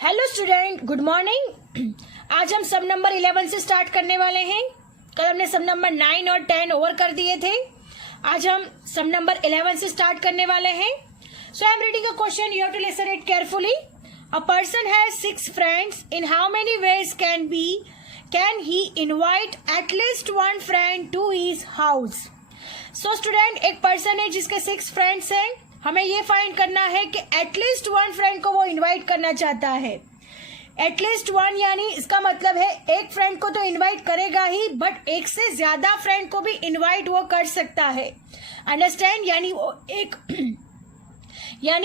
Hello student, good morning. आज हम सब नंबर 11 से स्टार्ट करने वाले हैं। कल हमने सब नंबर 9 और 10 ओवर कर दिए थे। आज हम सब नंबर 11 से स्टार्ट करने वाले हैं। So I am reading a question, you have to listen it carefully. A person has 6 friends, in how many ways can he invite at least one friend to his house. So student, एक पर्सन है जिसके 6 friends हैं। हमें ये find करना है कि एटलीस्ट वन फ्रेंड को वो इनवाइट करना चाहता है। एटलीस्ट वन यानी इसका मतलब है एक फ्रेंड को तो इनवाइट करेगा ही, बट एक से ज्यादा फ्रेंड को भी इनवाइट वो कर सकता है। अंडरस्टैंड? यानी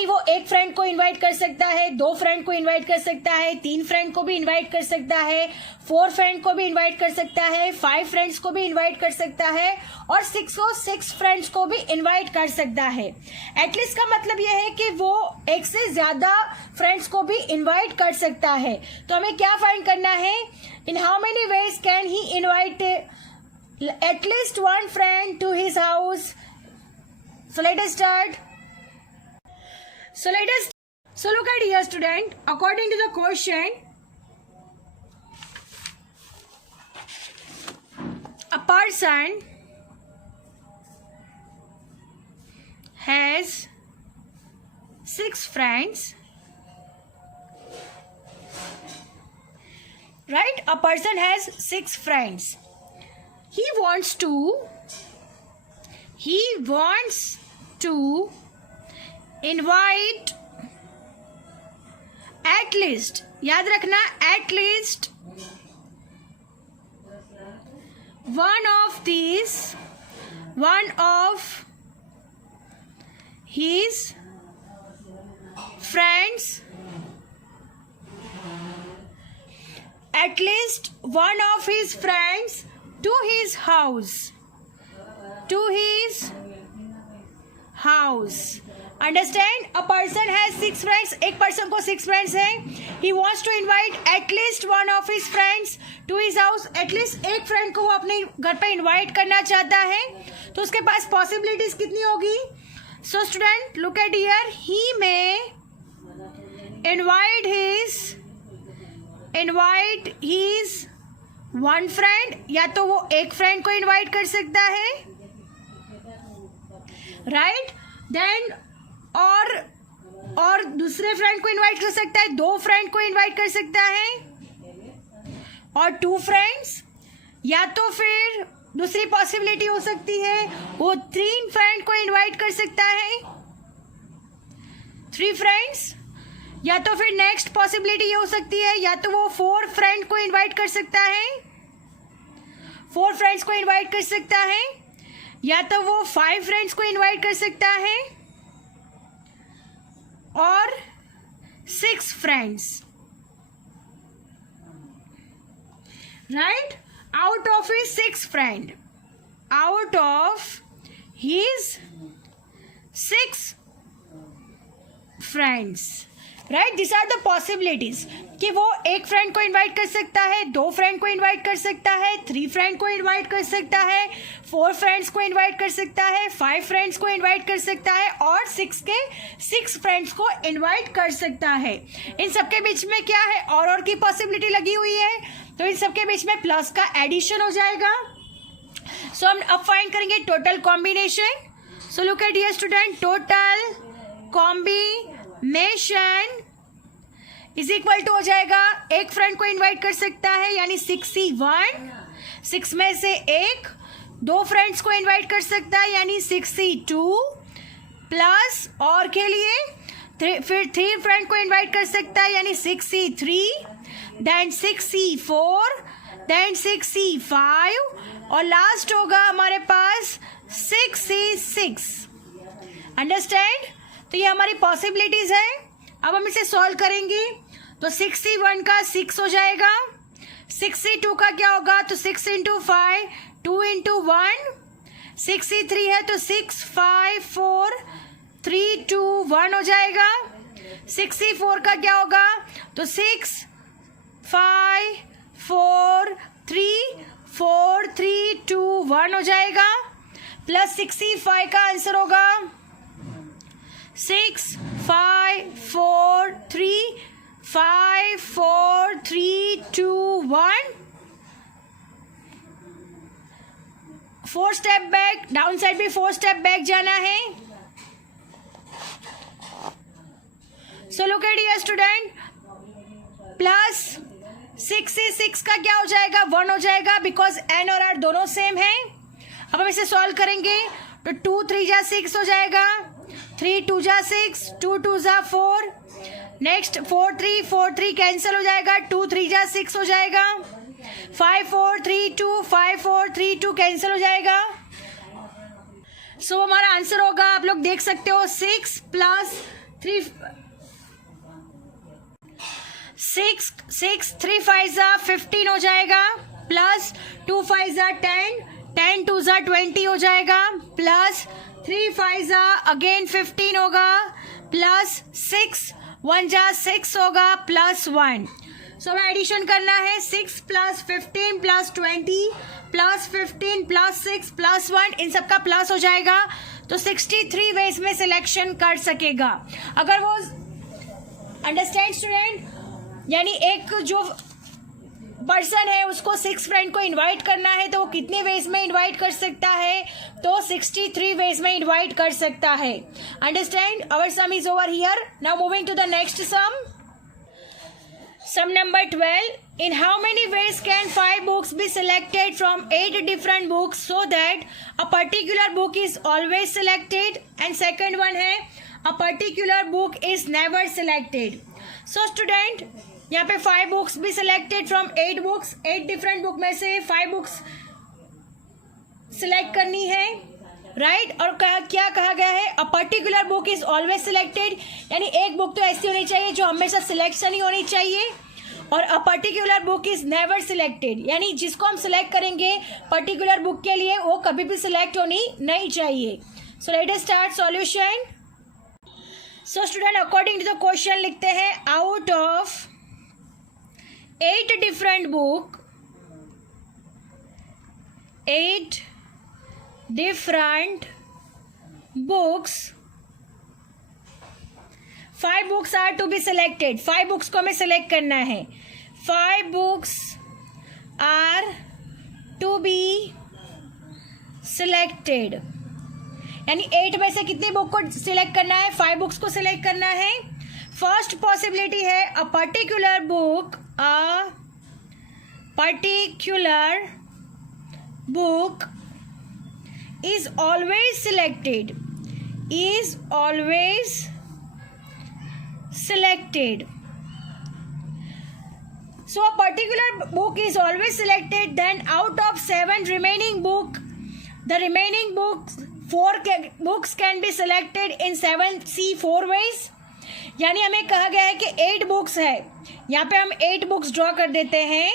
वो एक फ्रेंड को इनवाइट कर सकता है, 2 फ्रेंड को इनवाइट कर सकता है, 3 फ्रेंड को भी इनवाइट कर सकता है, 4 फ्रेंड को भी इनवाइट कर सकता है, 5 फ्रेंड्स को भी इनवाइट कर सकता है और 6 फ्रेंड्स को भी इनवाइट कर सकता है। एटलीस्ट का मतलब यह है कि वो एक से ज्यादा फ्रेंड्स को भी इनवाइट कर सकता है। तो हमें क्या फाइंड करना है? In how many ways can he invite at least one friend to his house. So let us start. So look at here, student. According to the question, a person has 6 friends. Right? A person has 6 friends. He wants to invite at least, याद रखना, at least one of his friends, at least one of his friends to his house. Understand? A person has 6 friends. एक person को 6 friends हैं. He wants to invite at least one of his friends to his house. At least एक friend को वो अपने घर पे invite करना चाहता है. तो उसके पास पॉसिबिलिटीज कितनी होगी? So student, look at here. He may invite his one friend. या तो वो एक फ्रेंड को इनवाइट कर सकता है, right? Then और दूसरे फ्रेंड को इनवाइट कर सकता है, 2 फ्रेंड को इनवाइट कर सकता है और 2 फ्रेंड्स, या तो फिर दूसरी पॉसिबिलिटी हो सकती है वो 3 फ्रेंड को इनवाइट कर सकता है, 3 फ्रेंड्स, या तो फिर नेक्स्ट पॉसिबिलिटी ये हो सकती है या तो वो 4 फ्रेंड को इनवाइट कर सकता है, 4 फ्रेंड्स को इनवाइट कर सकता है, या तो वो 5 फ्रेंड्स को इनवाइट कर सकता है और 6 friends. Right? Out of his 6 friend, out of his 6 friends. Right? This are the possibilities कि वो एक फ्रेंड को इनवाइट कर सकता है, 2 फ्रेंड को इनवाइट कर सकता है, 3 फ्रेंड को इनवाइट कर सकता है, 4 फ्रेंड्स को इनवाइट कर सकता है, 5 फ्रेंड्स को इनवाइट कर सकता है और 6 फ्रेंड्स को इनवाइट कर सकता है. इन सबके बीच में क्या है? और की पॉसिबिलिटी लगी हुई है, तो इन सबके बीच में प्लस का एडिशन हो जाएगा. सो हम अब फाइंड करेंगे total combination. So look at here student, total combination is equal to हो जाएगा, एक फ्रेंड को इनवाइट कर सकता है यानी 6C1, 6 में से एक, 2 फ्रेंड्स को इनवाइट कर सकता है यानी 6C2 प्लस और के लिए फिर 3 फ्रेंड को इनवाइट कर सकता है यानी 6C3, then 6C4, then 6C5 और लास्ट होगा हमारे पास 6C6. अंडरस्टैंड? तो ये हमारी पॉसिबिलिटीज है. अब हम इसे सॉल्व करेंगे तो 6C1 का 6 हो जाएगा, 6C2 का क्या होगा? तो 6 इंटू 5, 2 इंटू 1, 6C3 है तो 6, 5, 4, 3, 2, 1 हो जाएगा. 6C4 का क्या होगा? तो 6, 5, 4, 3, 4, 3, 2, 1 हो जाएगा. प्लस 6C5 का आंसर होगा 6, 5, 4, 3, 5 4 3 2 1. 4 स्टेप बैक, डाउन साइड भी 4 स्टेप बैक जाना है. सो look at here student, plus 6 से 6 का क्या हो जाएगा, 1 हो जाएगा, बिकॉज n और r दोनों सेम है. अब हम इसे सॉल्व करेंगे तो 2 3 जा 6 हो जाएगा, 3 2 जा 6, 2 2 जा 4. नेक्स्ट 4 3 कैंसिल हो जाएगा, 2 3 जा 6 हो जाएगा, 5 4 3 2 5 4 3 2 कैंसिल हो जाएगा. सो हमारा आंसर होगा, आप लोग देख सकते हो, 6 प्लस 3 6 3 5 जा 15 हो जाएगा, प्लस 2 5 जा 10 10 2 जा 20 हो जाएगा, प्लस 3 5 जा अगेन 15 होगा, प्लस 6 1 जा 6 होगा, प्लस 1. सो हमें एडिशन करना है, 6 plus 15 plus 20 plus 15 plus 6 plus 1, इन सब का प्लस हो जाएगा, तो 63 वेज में सिलेक्शन कर सकेगा. अगर वो अंडरस्टैंड स्टूडेंट, यानी एक जो पर्सन है उसको 6 फ्रेंड को इनवाइट करना है तो वो कितने वेज में इनवाइट कर सकता है, तो 63 वेज में इनवाइट कर सकता है. Understand. Our sum is over here. Now moving to the next sum. Sum number 12. In how many ways can 5 books be selected from 8 different books so that a particular book is always selected? And second one है, a particular book is never selected. So student, यहाँ पे 5 books भी selected from 8 books. 8 different book में से 5 books select करनी है, right. और क्या कहा गया है, अ particular book is always selected, यानी एक बुक तो ऐसी होनी चाहिए जो हमेशा सिलेक्शन ही होनी चाहिए. और अ particular book is never selected, यानी जिसको हम सिलेक्ट करेंगे पर्टिकुलर बुक के लिए वो कभी भी सिलेक्ट होनी नहीं चाहिए. So let us start solution. So student, according to the question लिखते हैं, out of 8 different book, 8 different books, 5 books are to be selected. 5 books को हमें select करना है. 5 books are to be selected, यानी 8 में से कितनी बुक को सिलेक्ट करना है, 5 बुक्स को सिलेक्ट करना है. फर्स्ट पॉसिबिलिटी है, अ particular book is always selected, so a particular book is always selected. Then out of 7 remaining book, the remaining books 4 books can be selected in 7C 4 ways. यानी हमें कहा गया है कि 8 बुक्स है, यहाँ पे हम 8 बुक्स ड्रॉ कर देते हैं.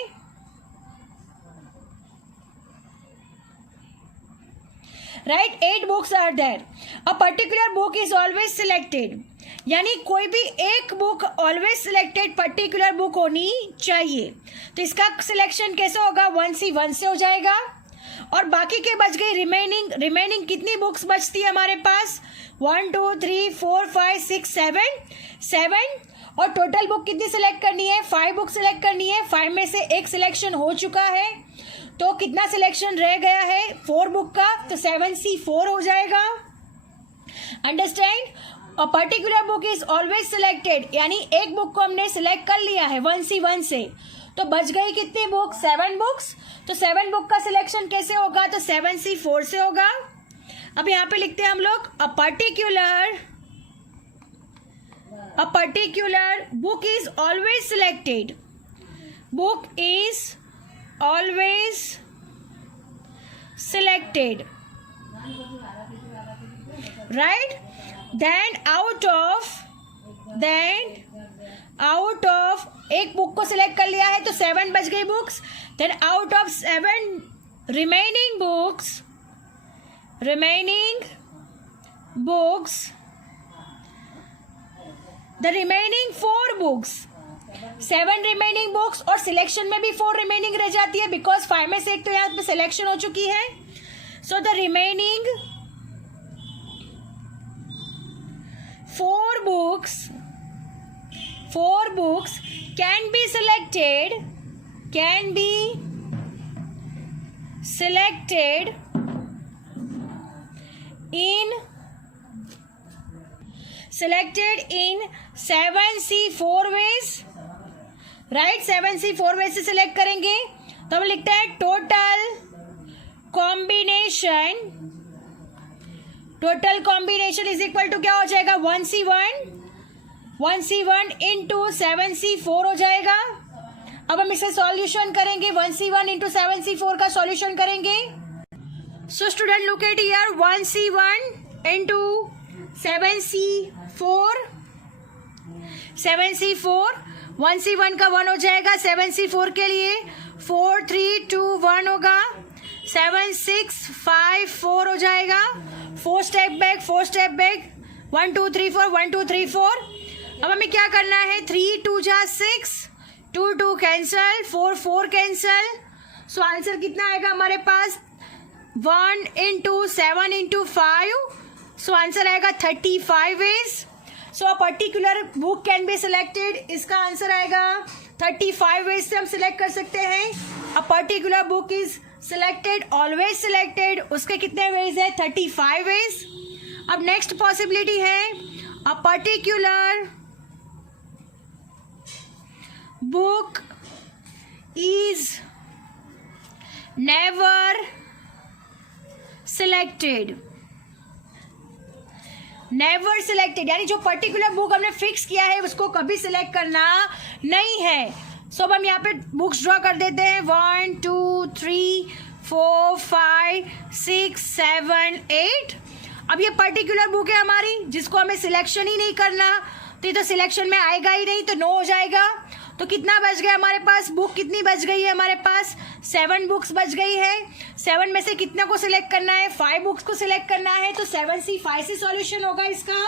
Right, 8 books are there. A particular book is always selected, यानी कोई भी एक book always selected particular book होनी चाहिए. तो इसका सिलेक्शन कैसे होगा, 1C 1 से हो जाएगा, और बाकी के बच गई रिमेनिंग कितनी बुक्स बचती है हमारे पास, 1 2 3 4 5 6 7, और टोटल बुक कितनी सिलेक्ट करनी है, 5 बुक सिलेक्ट करनी है. 5 में से एक सिलेक्शन हो चुका है, तो कितना सिलेक्शन रह गया है, 4 बुक का, तो 7C 4 हो जाएगा. Understand. A particular book is always selected, यानी एक बुक को हमने सिलेक्ट कर लिया है 1C 1 से, तो बच गई कितनी बुक, 7 बुक्स. तो 7 बुक का सिलेक्शन कैसे होगा, तो 7C 4 से होगा. अब यहाँ पे लिखते हैं हम लोग, अ particular book is always selected, book is always selected, right. Then out of एक बुक को सिलेक्ट कर लिया है तो 7 बच गई books. Then out of 7 remaining books, the remaining 4 books, 7 remaining books, और सिलेक्शन में भी 4 रिमेनिंग रह जाती है, बिकॉज 5 में से एक तो यहाँ पे सिलेक्शन हो चुकी है. So the remaining 4 4 books can be selected in 7C4 ways, right. 7C4 ways से सिलेक्ट करेंगे तो हम लिखते हैं total combination is equal to क्या हो जाएगा 1C1 इंटू 7C4 हो जाएगा. अब हम इसे सॉल्यूशन करेंगे. 1C1 इंटू 7C4 का सॉल्यूशन करेंगे. So student look at here 1C1 into 7C4 1C1 का 1 हो जाएगा. 7C4 के लिए 4 3 2 1 होगा. 7 6 5 4 हो जाएगा. 4 स्टेप बैक 1 2 3 4 1 2 3 4. अब हमें क्या करना है 3 2 जा 6 2 2 कैंसल 4 4 कैंसल. सो आंसर कितना आएगा हमारे पास 1 इंटू 7 इंटू 5. सो आंसर आएगा 35 ways. So a particular book can be selected. इसका आंसर आएगा 35 वेज से हम सिलेक्ट कर सकते हैं. A particular book is selected always selected. उसके कितने वेज है 35 वेज. अब नेक्स्ट पॉसिबिलिटी है अ particular book is never selected. यानी जो पर्टिकुलर बुक हमने फिक्स किया है उसको कभी सिलेक्ट करना नहीं है. सो अब हम यहाँ पे बुक्स ड्रॉ कर देते हैं 1 2 3 4 5 6 7 8. अब ये पर्टिकुलर बुक है हमारी जिसको हमें सिलेक्शन ही नहीं करना तो ये तो सिलेक्शन में आएगा ही नहीं तो नो हो जाएगा. तो कितना बच गया हमारे पास बुक कितनी बच गई है हमारे पास 7 बुक्स बच गई है. 7 में से कितना को सिलेक्ट करना है 5 बुक्स को सिलेक्ट करना है. तो 7C5 से सॉल्यूशन होगा इसका.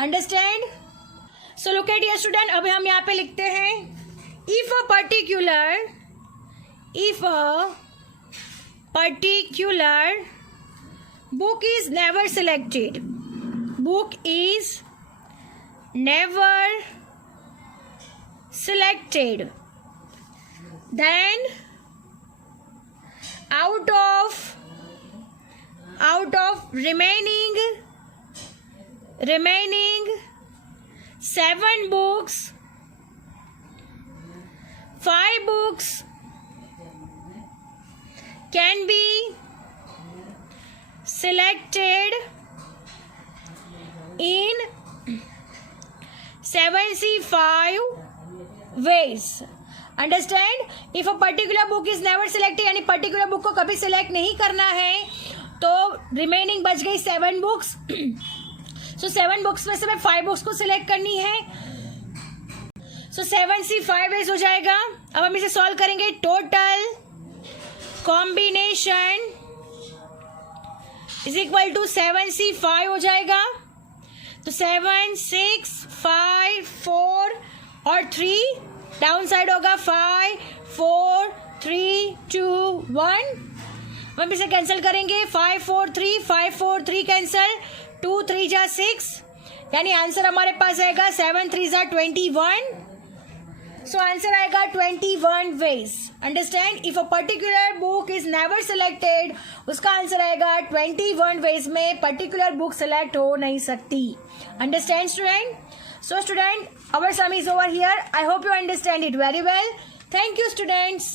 Understand. So look at here student. अब हम यहाँ पे लिखते हैं if a particular book is never selected then out of remaining 7 books 5 books can be selected in 7C5 ways. Understand. If a particular book is never selected यानी particular book को कभी select नहीं करना है तो रिमेनिंग बच गई 7 books. सो 7 books में से मैं 5 बुक्स को सिलेक्ट करनी है. सो 7C5 वेज हो जाएगा. अब हम इसे सॉल्व करेंगे. Total combination is equal to 7C5 हो जाएगा. तो 7 6 5 4 और 3 डाउन साइड होगा 5 4 3 2 1. हम इसे कैंसिल करेंगे 5 4 3 5 4 3 कैंसिल 2 3 जा 6 यानी आंसर हमारे पास आएगा 7 3 जा 21. सो आंसर आएगा 21 ways. Understand. If a particular book is never selected उसका आंसर आएगा 21 वेज में पर्टिकुलर बुक सिलेक्ट हो नहीं सकती. Understand student. So student, our sum is over here. I hope you understand it very well. Thank you students.